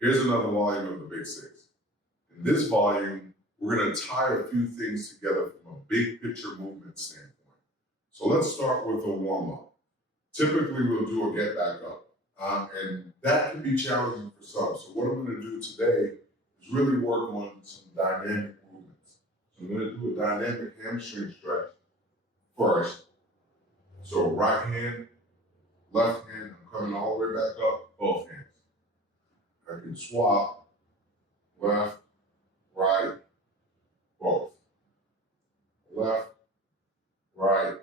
Here's another volume of the big six. In this volume, we're going to tie a few things together from a big picture movement standpoint. So let's start with a warm-up. Typically, we'll do a get back up. And that can be challenging for some. So what I'm going to do today is really work on some dynamic movements. So I'm going to do a dynamic hamstring stretch first. So right hand, left hand, I'm coming all the way back up, both hands. I can swap left, right, both. Left, right,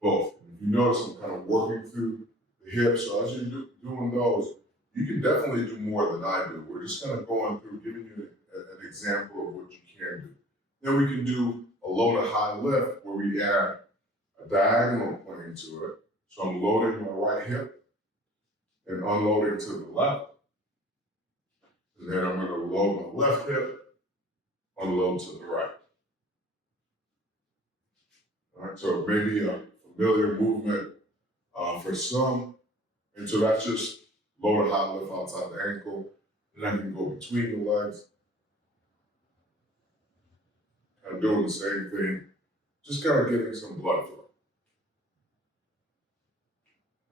both. And if you notice, I'm kind of working through the hips. So as you're doing those, you can definitely do more than I do. We're just kind of going through, giving you an example of what you can do. Then we can do a low to high lift where we add a diagonal plane to it. So I'm loading my right hip and unloading to the left. And then I'm going to load my left hip, unload to the right. All right, so maybe a familiar movement for some. And so that's just low to high lift outside the ankle. Then I can go between the legs. Kind of doing the same thing, just kind of getting some blood flow.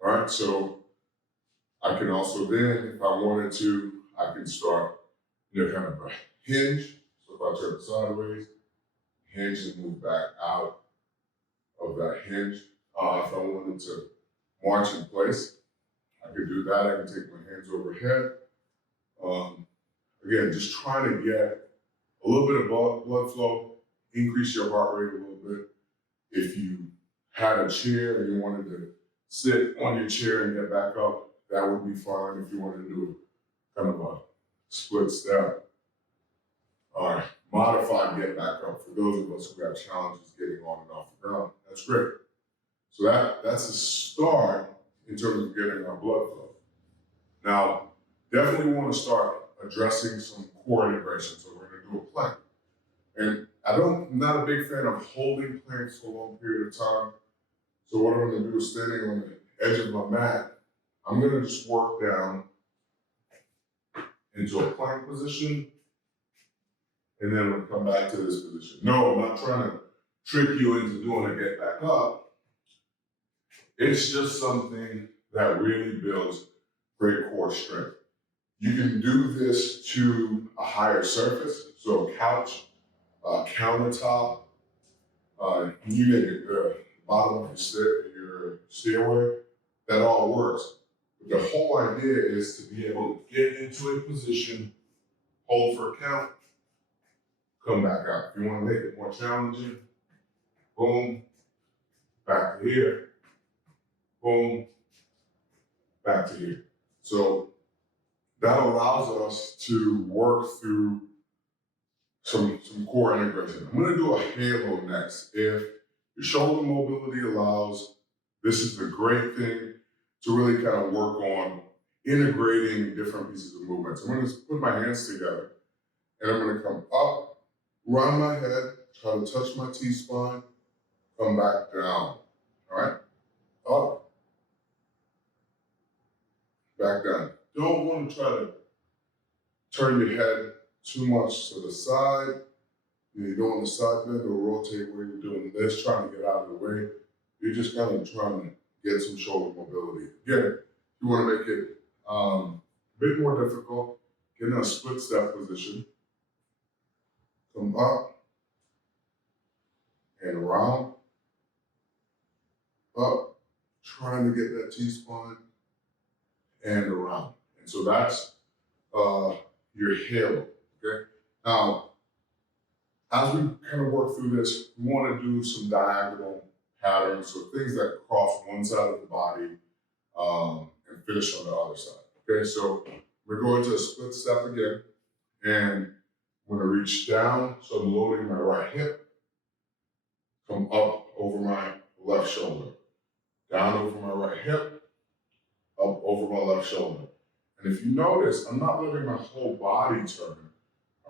All right, so I can also then, if I wanted to, I can start, kind of a hinge. So if I turn sideways, hinge and move back out of that hinge. If I wanted to march in place, I could do that. I can take my hands overhead. Again, just trying to get a little bit of blood flow, increase your heart rate a little bit. If you had a chair and you wanted to sit on your chair and get back up, that would be fine. If you wanted to do kind of a split step or modified get back up for those of us who have challenges getting on and off the ground, that's great. So that's a start in terms of getting our blood flow. Now, definitely want to start addressing some core integration. So we're going to do a plank. And I'm not a big fan of holding planks for a long period of time. So what I'm going to do is standing on the edge of my mat, I'm going to just work down into a plank position, and then I'm going to come back to this position. No, I'm not trying to trick you into doing a get back up. It's just something that really builds great core strength. You can do this to a higher surface, so a couch, countertop, you get the bottom of your stairway, that all works. But the whole idea is to be able to get into a position, hold for a count, come back out. If you want to make it more challenging, boom, back to here, boom, back to here. So that allows us to work through some core integration. I'm going to do a halo next. If your shoulder mobility allows, this is the great thing to really kind of work on integrating different pieces of movement. So I'm going to put my hands together and I'm going to come up, round my head, try to touch my T-spine, come back down. All right? Up, back down. Don't want to try to turn your head too much to the side. You're doing the side bend or rotate where you're doing this, trying to get out of the way. You're just kind of trying to get some shoulder mobility. Again, you want to make it a bit more difficult. Get in a split step position. Come up and around. Up, trying to get that T-spine and around. And so that's your halo, okay? Now, as we kind of work through this, we want to do some diagonal patterns, so things that cross one side of the body and finish on the other side, okay? So we're going to a split step again, and I'm going to reach down, so I'm loading my right hip, come up over my left shoulder, down over my right hip, up over my left shoulder. And if you notice, I'm not letting my whole body turn.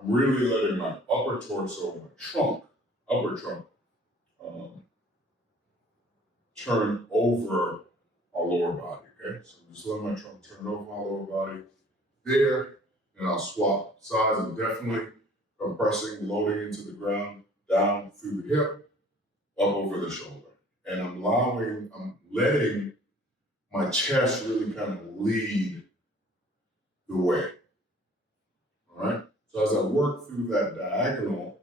I'm really letting my upper torso, my trunk, upper trunk, turn over my lower body, okay? So I'm just letting my trunk turn over my lower body. There, and I'll swap sides and definitely compressing, loading into the ground, down through the hip, up over the shoulder. And I'm letting my chest really kind of lead the way, all right? So as I work through that diagonal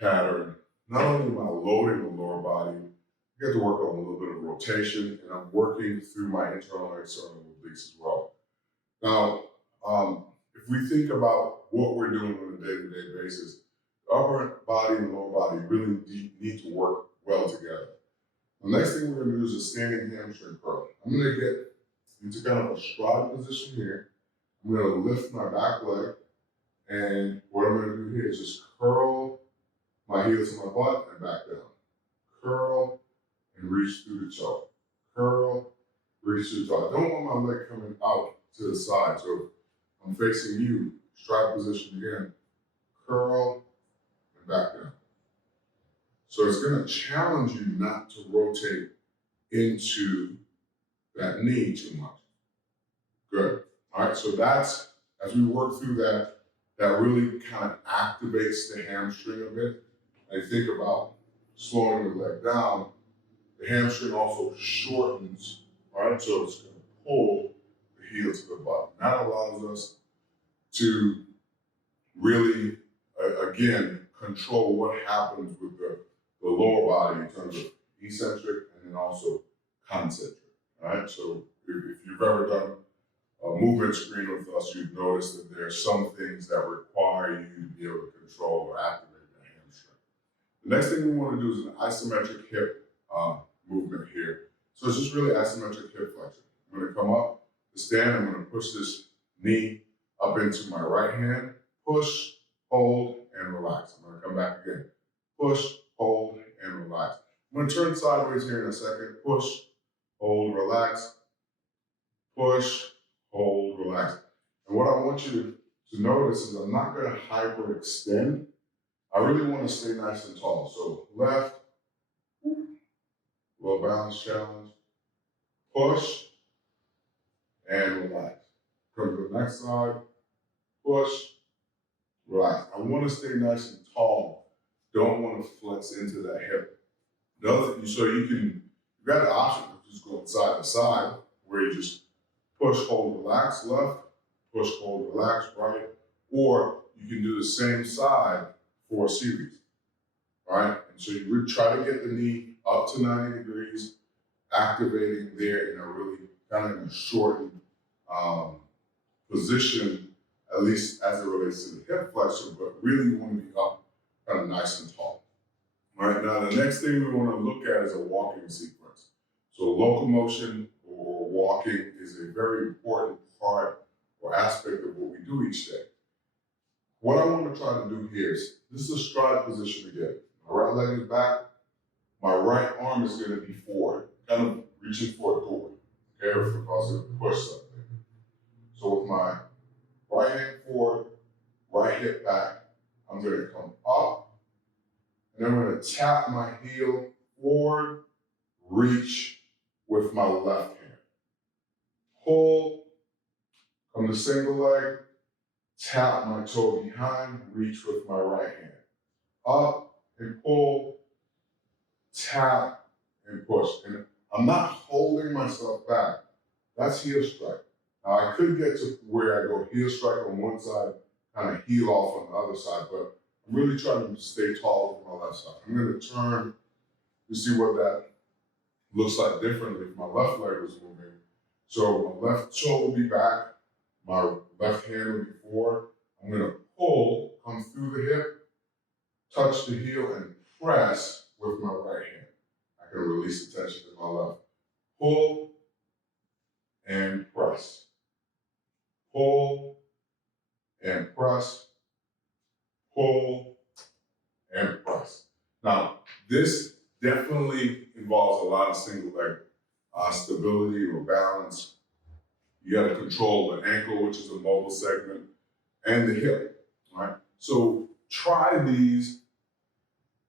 pattern, not only am I loading the lower body, I get to work on a little bit of rotation, and I'm working through my internal and external obliques as well. Now, if we think about what we're doing on a day-to-day basis, the upper body and lower body really need to work well together. The next thing we're going to do is a standing hamstring curl. I'm going to get into kind of a stride position here. I'm going to lift my back leg, and what I'm going to do here is just curl my heels to my butt and back down. Curl and reach through the toe. Curl, reach through the toe. I don't want my leg coming out to the side. So if I'm facing you, stride position again, curl and back down. So it's going to challenge you not to rotate into that knee too much. Good. All right, so that's, as we work through that, that really kind of activates the hamstring a bit. And think about slowing the leg down. The hamstring also shortens, all right? So it's going to pull the heel to the butt. And that allows us to really, again, control what happens with the lower body in terms of eccentric and then also concentric, all right? So if you've ever done a movement screen with us, you've noticed that there are some things that require you to be able to control or activate the hamstring. The next thing we want to do is an isometric hip movement here. So it's just really isometric hip flexion. I'm going to come up to stand. I'm going to push this knee up into my right hand. Push, hold, and relax. I'm going to come back again. Push, hold, and relax. I'm going to turn sideways here in a second. Push, hold, relax. Push, hold, relax. And what I want you to notice is I'm not going to hyperextend. I really want to stay nice and tall. So left, low balance challenge, push, and relax. Come to the next side, push, relax. I want to stay nice and tall. Don't want to flex into that hip. The other thing, so you got the option of just going side to side, where you just push, hold, relax, left, push, hold, relax, right, or you can do the same side for a series, all right? And so you would try to get the knee up to 90 degrees, activating there in a really kind of in a shortened position, at least as it relates to the hip flexion, but really you want to be up kind of nice and tall. All right, now the next thing we want to look at is a walking sequence. So locomotion or walking is a very important part or aspect of what we do each day. What I want to try to do here is, this is a stride position again. My right leg is back, my right arm is going to be forward, kind of reaching for a door, okay, if I was going to push something. So with my right hand forward, right hip back, I'm going to come up, and I'm going to tap my heel forward, reach with my left hand. Pull, come to single leg, tap my toe behind, reach with my right hand. Up and pull, tap and push. And I'm not holding myself back. That's heel strike. Now I could get to where I go heel strike on one side, kind of heel off on the other side, but I'm really trying to stay tall with my left side. I'm going to turn to see what that looks like differently if my left leg was moving. So my left toe will be back, my left hand will be forward. I'm going to pull, come through the hip, touch the heel, and press with my right hand. I can release the tension in my left. Pull and press. Pull and press. Pull and press. Now, this definitely involves a lot of single leg stability or balance. You got to control the ankle, which is a mobile segment, and the hip, right? So try these,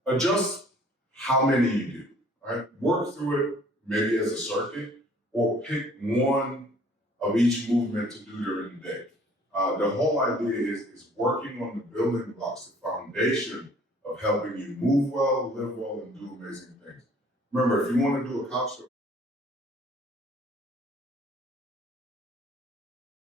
adjust how many you do, right? Work through it maybe as a circuit, or pick one of each movement to do during the day. The whole idea is working on the building blocks, the foundation of helping you move well, live well, and do amazing things. Remember, if you want to do a couch